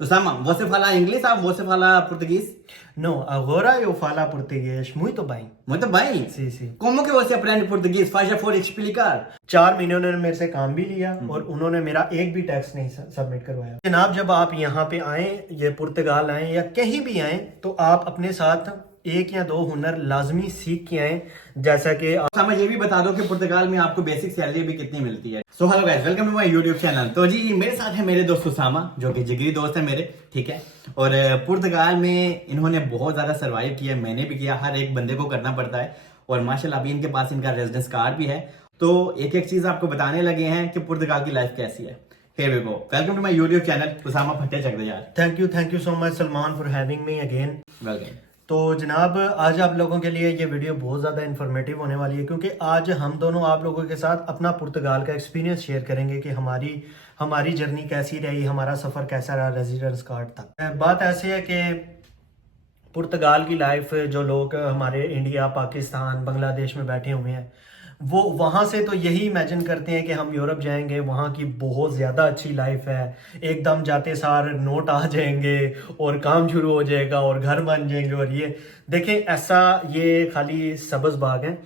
Usama, você fala inglês ou você fala português? Não, agora eu falo português muito bem. Muito bem. Sim, sim. Como que você aprende português? Faz favor explicar. 4 महीने उन्होंने मेरे से काम भी लिया और उन्होंने मेरा एक भी टैक्स नहीं सबमिट करवाया। जनाब, जब आप यहाँ पे आए, ये पुर्तगाल आए या कहीं भी आए, तो आप अपने साथ एक या दो हुनर लाजमी सीख के आए। जैसा कि समझ ये भी बता दो कि पुर्तगाल में आपको बेसिक सैलरी भी कितनी मिलती है। So hello guys, welcome to my YouTube channel. तो जी मेरे साथ है मेरे दोस्त उसामा, जो कि जिगरी दोस्त है मेरे, ठीक है। और पुर्तगाल में इन्होंने बहुत ज्यादा सर्वाइव किया, मैंने भी किया, हर एक बंदे को करना पड़ता है। और माशाल्लाह अभी इनके पास इनका रेजिडेंस कार्ड भी है, तो एक एक चीज आपको बताने लगे हैं कि पुर्तगाल की लाइफ कैसी है। Here we go. Welcome to my YouTube channel, Usama भट्टे चकदयार। Thank you so much Salman for having me again. Welcome. तो जनाब, आज आप लोगों के लिए ये वीडियो बहुत ज़्यादा इन्फॉर्मेटिव होने वाली है, क्योंकि आज हम दोनों आप लोगों के साथ अपना पुर्तगाल का एक्सपीरियंस शेयर करेंगे कि हमारी जर्नी कैसी रही, हमारा सफ़र कैसा रहा रेजिडेंस कार्ड तक। बात ऐसे है कि पुर्तगाल की लाइफ, जो लोग हमारे इंडिया, पाकिस्तान, बांग्लादेश में बैठे हुए हैं, वो वहाँ से तो यही इमेजिन करते हैं कि हम यूरोप जाएंगे, वहाँ की बहुत ज़्यादा अच्छी लाइफ है, एकदम जाते सार नोट आ जाएंगे और काम शुरू हो जाएगा और घर बन जाएंगे। और ये देखें, ऐसा ये खाली सब्ज़ बाग है,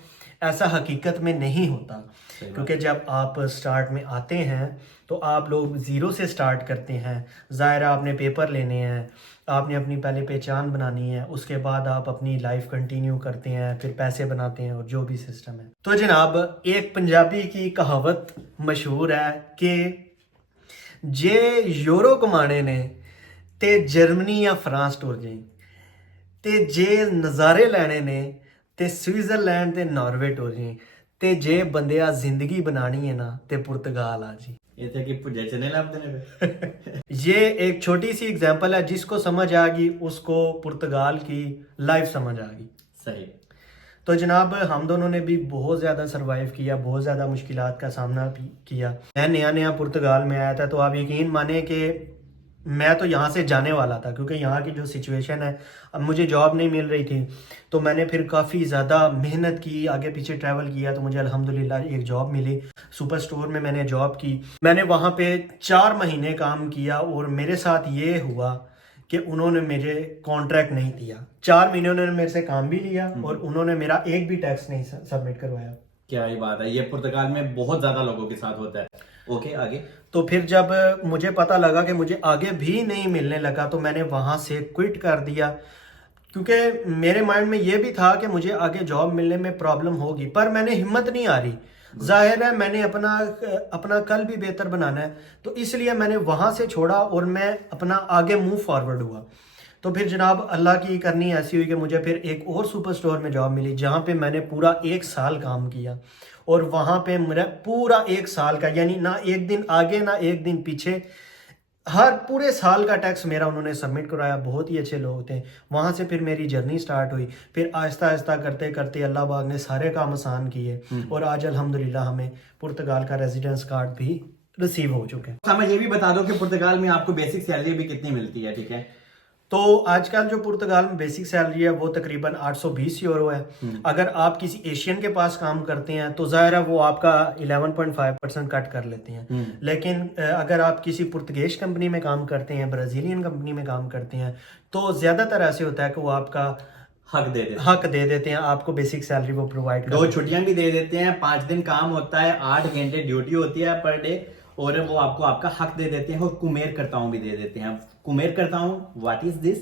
ऐसा हकीकत में नहीं होता। क्योंकि जब आप स्टार्ट में आते हैं तो आप लोग ज़ीरो से स्टार्ट करते हैं। ज़ाहिर आपने पेपर लेने हैं, आपने अपनी पहले पहचान बनानी है, उसके बाद आप अपनी लाइफ कंटिन्यू करते हैं, फिर पैसे बनाते हैं और जो भी सिस्टम है। तो जनाब, एक पंजाबी की कहावत मशहूर है कि जे यूरो कमाने ने ते जर्मनी या फ्रांस टुर जाए, ते जे नज़ारे लेने ने ते स्विट्जरलैंड ते नॉर्वे टुर जाए, ते जे बंदिया जिंदगी बनानी है ना ते पुर्तगाल आ जी। ये थे कि पुजे चने लाभ देने पे। ये एक छोटी सी एग्जांपल है, जिसको समझ आ गई उसको पुर्तगाल की लाइफ समझ आ गई। सही। तो जनाब, हम दोनों ने भी बहुत ज़्यादा सरवाइव किया, बहुत ज़्यादा मुश्किलात का सामना भी किया। मैं नया पुर्तगाल में आया था, तो आप यकीन माने कि मैं तो यहाँ से जाने वाला था, क्योंकि यहाँ की जो सिचुएशन है, अब मुझे जॉब नहीं मिल रही थी। तो मैंने फिर काफ़ी ज़्यादा मेहनत की, आगे पीछे ट्रैवल किया, तो मुझे अल्हम्दुलिल्लाह एक जॉब मिली। सुपर स्टोर में मैंने जॉब की। मैंने वहाँ पे 4 महीने काम किया और मेरे साथ ये हुआ कि उन्होंने मुझे कॉन्ट्रैक्ट नहीं दिया। 4 महीने उन्होंने मेरे से काम भी लिया और उन्होंने मेरा एक भी टैक्स नहीं सबमिट करवाया। क्या ही बात है, ये पुर्तगाल में बहुत ज्यादा लोगों के साथ होता है। ओके, आगे। तो फिर जब मुझे पता लगा कि मुझे आगे भी नहीं मिलने लगा, तो मैंने वहाँ से क्विट कर दिया, क्योंकि मेरे माइंड में ये भी था कि मुझे आगे जॉब मिलने में प्रॉब्लम होगी, पर मैंने हिम्मत नहीं आ रही। जाहिर है मैंने अपना कल भी बेहतर बनाना है, तो इसलिए मैंने वहाँ से छोड़ा और मैं अपना आगे मूव फॉरवर्ड हुआ। तो फिर जनाब, अल्लाह की करनी ऐसी हुई कि मुझे फिर एक और सुपर स्टोर में जॉब मिली, जहाँ पे मैंने पूरा 1 साल काम किया। और वहाँ पे मेरा पूरा 1 साल का, यानी ना एक दिन आगे ना एक दिन पीछे, हर पूरे साल का टैक्स मेरा उन्होंने सबमिट कराया। बहुत ही अच्छे लोग थे। वहाँ से फिर मेरी जर्नी स्टार्ट हुई। फिर आहिस्ता आहिस्ता करते करते अल्लाह पाक ने सारे काम आसान किए और आज अल्हम्दुलिल्लाह हमें पुर्तगाल का रेजिडेंस कार्ड भी रिसीव हो चुके हैं। समझ ये भी बता दो कि पुर्तगाल में आपको बेसिक सैलरी भी कितनी मिलती है, ठीक है। तो आजकल जो पुर्तगाल में बेसिक सैलरी है वो तकरीबन 820 यूरो है। अगर आप किसी एशियन के पास काम करते हैं तो ज़ाहिर है वो आपका 11.5% कट कर लेते हैं। लेकिन अगर आप किसी पुर्तगेज कंपनी में काम करते हैं, ब्राज़ीलियन कंपनी में काम करते हैं, तो ज़्यादातर ऐसे होता है कि वो आपका हक दे देते हैं, आपको बेसिक सैलरी वो प्रोवाइड करते हैं। 2 छुट्टियां भी दे देते हैं, 5 दिन काम होता है, 8 घंटे ड्यूटी होती है पर डे, और वो आपको आपका हक दे देते हैं और कुमेर करताओं भी दे देते हैं। Kumer करताओं what is this?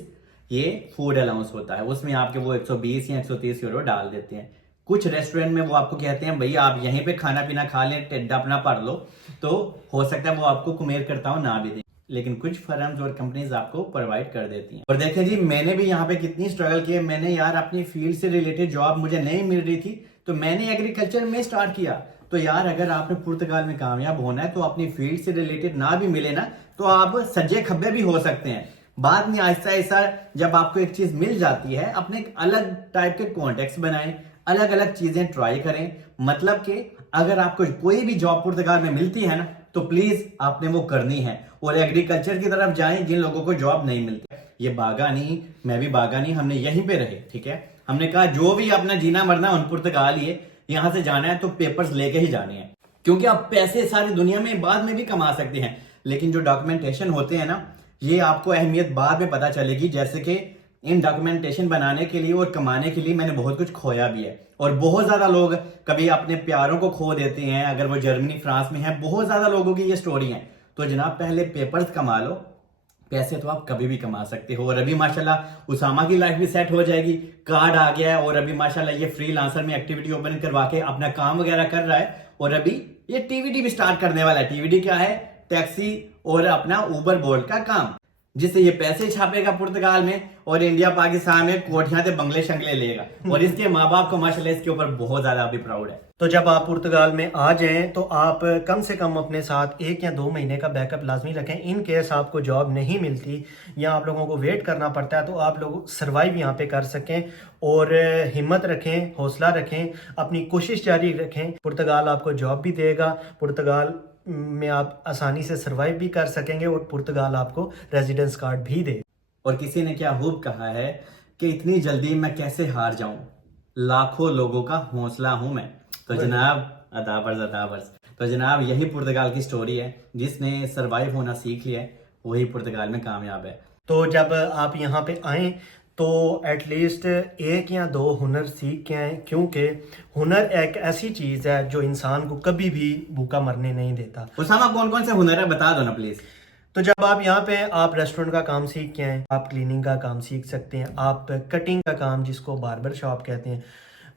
ये फूड अलाउंस होता है, उसमें आपके वो 120 या 130 यूरो डाल देते हैं। कुछ रेस्टोरेंट में वो आपको कहते हैं भैया आप यहीं पे खाना पीना खा लें, टेड्डा अपना पढ़ लो, तो हो सकता है वो आपको कुमेर करताओं ना भी दें, लेकिन कुछ फर्म्स और कंपनीज आपको प्रोवाइड कर देती हैं। और देखें जी, मैंने भी यहाँ पे कितनी स्ट्रगल की है। मैंने यार अपनी फील्ड से रिलेटेड जॉब मुझे नहीं मिल रही थी, तो मैंने एग्रीकल्चर में स्टार्ट किया। तो यार अगर आपने पुर्तगाल में कामयाब होना है तो अपनी फील्ड से रिलेटेड ना भी मिले ना, तो आप सज्जे खब्बे भी हो सकते हैं। बाद में आहिस्ता आहिस्ता जब आपको एक चीज मिल जाती है, अपने एक अलग टाइप के कॉन्टेक्ट्स बनाएं, अलग अलग चीजें ट्राई करें। मतलब कि अगर आपको कोई भी जॉब पुर्तगाल में मिलती है ना, तो प्लीज आपने वो करनी है और एग्रीकल्चर की तरफ जाएं जिन लोगों को जॉब नहीं मिलती। ये बागानी, मैं भी बागानी, हमने यहीं पे रहे, ठीक है। हमने कहा जो भी अपना जीना मरना उन पुर्तगाल ही है, यहाँ से जाना है तो पेपर्स लेके ही जाने हैं, क्योंकि आप पैसे सारी दुनिया में बाद में भी कमा सकते हैं, लेकिन जो डॉक्यूमेंटेशन होते हैं ना, ये आपको अहमियत बाद में पता चलेगी। जैसे कि इन डॉक्यूमेंटेशन बनाने के लिए और कमाने के लिए मैंने बहुत कुछ खोया भी है, और बहुत ज्यादा लोग कभी अपने प्यारों को खो देते हैं अगर वो जर्मनी फ्रांस में है। बहुत ज्यादा लोगों की ये स्टोरी है। तो जनाब पहले पेपर्स कमा लो, पैसे तो आप कभी भी कमा सकते हो। और अभी माशाल्लाह उसामा की लाइफ भी सेट हो जाएगी, कार्ड आ गया है, और अभी माशाल्लाह ये फ्रीलांसर में एक्टिविटी ओपन करवा के अपना काम वगैरह कर रहा है। और अभी ये टीवीडी भी स्टार्ट करने वाला है। टीवीडी क्या है? टैक्सी और अपना उबर बोल्ट का काम, जिससे ये पैसे छापेगा पुर्तगाल में और इंडिया पाकिस्तान में कोठियां से बंगले शंगले लेगा। और इसके माँ बाप को माशाल्लाह इसके ऊपर बहुत ज्यादा अभी प्राउड है। तो जब आप पुर्तगाल में आ जाएं तो आप कम से कम अपने साथ 1 या 2 महीने का बैकअप लाजमी रखें। इन केस आपको जॉब नहीं मिलती या आप लोगों को वेट करना पड़ता है तो आप लोग सर्वाइव यहाँ पे कर सकें। और हिम्मत रखें, हौसला रखें, अपनी कोशिश जारी रखें। पुर्तगाल आपको जॉब भी देगा, पुर्तगाल में आप आसानी से सर्वाइव भी कर सकेंगे और पुर्तगाल आपको रेजिडेंस कार्ड भी दे। और किसी ने क्या खूब कहा है कि इतनी जल्दी मैं कैसे हार जाऊं, लाखों लोगों का हौसला हूं मैं। तो जनाब अदाबर्स। तो जनाब यही पुर्तगाल की स्टोरी है। जिसने सरवाइव होना सीख लिया है वही पुर्तगाल में कामयाब है। तो जब आप यहाँ पे आएँ तो एटलीस्ट 1 या 2 हुनर सीख के आए, क्योंकि हुनर एक ऐसी चीज़ है जो इंसान को कभी भी भूखा मरने नहीं देता। उसामा कौन कौन से हुनर है बता दो ना प्लीज। तो जब आप यहाँ पे आप रेस्टोरेंट का काम सीख के आए, आप क्लीनिंग का काम सीख सकते हैं, आप कटिंग का काम जिसको बार्बर शॉप कहते हैं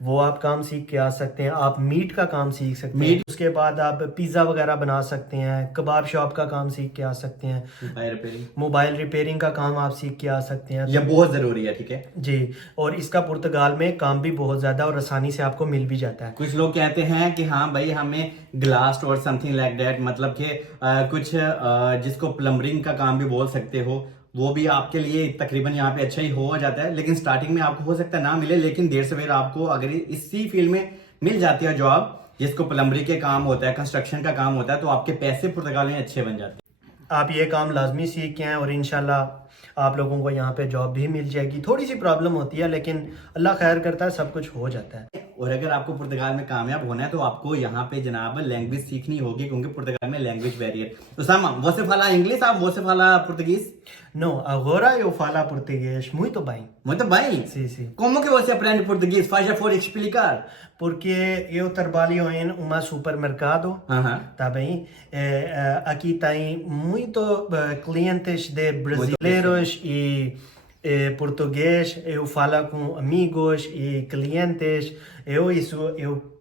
वो आप काम सीख के आ सकते हैं, आप मीट का काम सीख सकते हैं, उसके बाद आप पिज़्ज़ा वगैरह बना सकते हैं, कबाब शॉप का काम सीख के आ सकते हैं, मोबाइल रिपेयरिंग का काम आप सीख के आ सकते हैं। ये बहुत ज़रूरी है, ठीक है जी। और इसका पुर्तगाल में काम भी बहुत ज़्यादा और आसानी से आपको मिल भी जाता है। कुछ लोग कहते हैं कि हाँ भाई हमें ग्लास और समथिंग लाइक दैट, मतलब कि कुछ जिसको प्लम्बरिंग का काम भी बोल सकते हो, वो भी आपके लिए तकरीबन यहाँ पे अच्छा ही हो जाता है। लेकिन स्टार्टिंग में आपको हो सकता है ना मिले, लेकिन देर सवेर आपको अगर इसी फील्ड में मिल जाती है जॉब जिसको प्लम्बरी के काम होता है, कंस्ट्रक्शन का काम होता है, तो आपके पैसे पुर्तगाल में अच्छे बन जाते हैं। आप ये काम लाजमी सीख के आए और इंशाल्लाह आप लोगों को यहाँ पे जॉब भी मिल जाएगी। थोड़ी सी प्रॉब्लम होती है लेकिन अल्लाह खैर करता है, सब कुछ हो जाता है। और अगर आपको पुर्तगाल में कामयाब होना है तो आपको यहाँ पे जनाब लैंग्वेज सीखनी होगी, क्योंकि पुर्तगाल में लैंग्वेज बैरियर। उसामा, você fala inglês ou você fala português? Não, agora eu falo português muito bem. Muito bem? Sim, sim. Como que você aprende português? Faz já for explicar. Porque eu trabalho em um supermercado, tá bem? Aqui tem muito clientes de brasileiros e português. Eu falo com amigos e clientes. Eu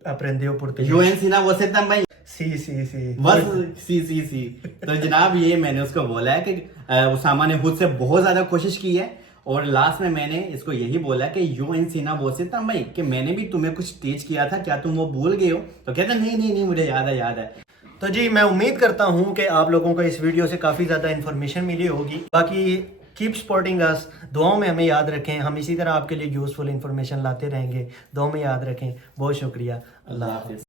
aprendi o português. Eu ensinar você também. सी बस सी। तो जनाब ये मैंने उसको बोला है कि उसामा ने खुद से बहुत ज्यादा कोशिश की है, और लास्ट में मैंने इसको यही बोला कि यू एनसीना बोसे तंबई, कि मैंने भी तुम्हें कुछ टीच किया था, क्या तुम वो भूल गए हो? तो कहता नहीं मुझे याद है। तो जी मैं उम्मीद करता हूँ कि आप लोगों को इस वीडियो से काफ़ी ज़्यादा इन्फॉर्मेशन मिली होगी। बाकी कीप सपोर्टिंग अस, दुआओं में हमें याद रखें। हम इसी तरह आपके लिए यूज़फुल इन्फॉर्मेशन लाते रहेंगे। दुआओं में याद रखें। बहुत शुक्रिया। अल्लाह हाफिज़।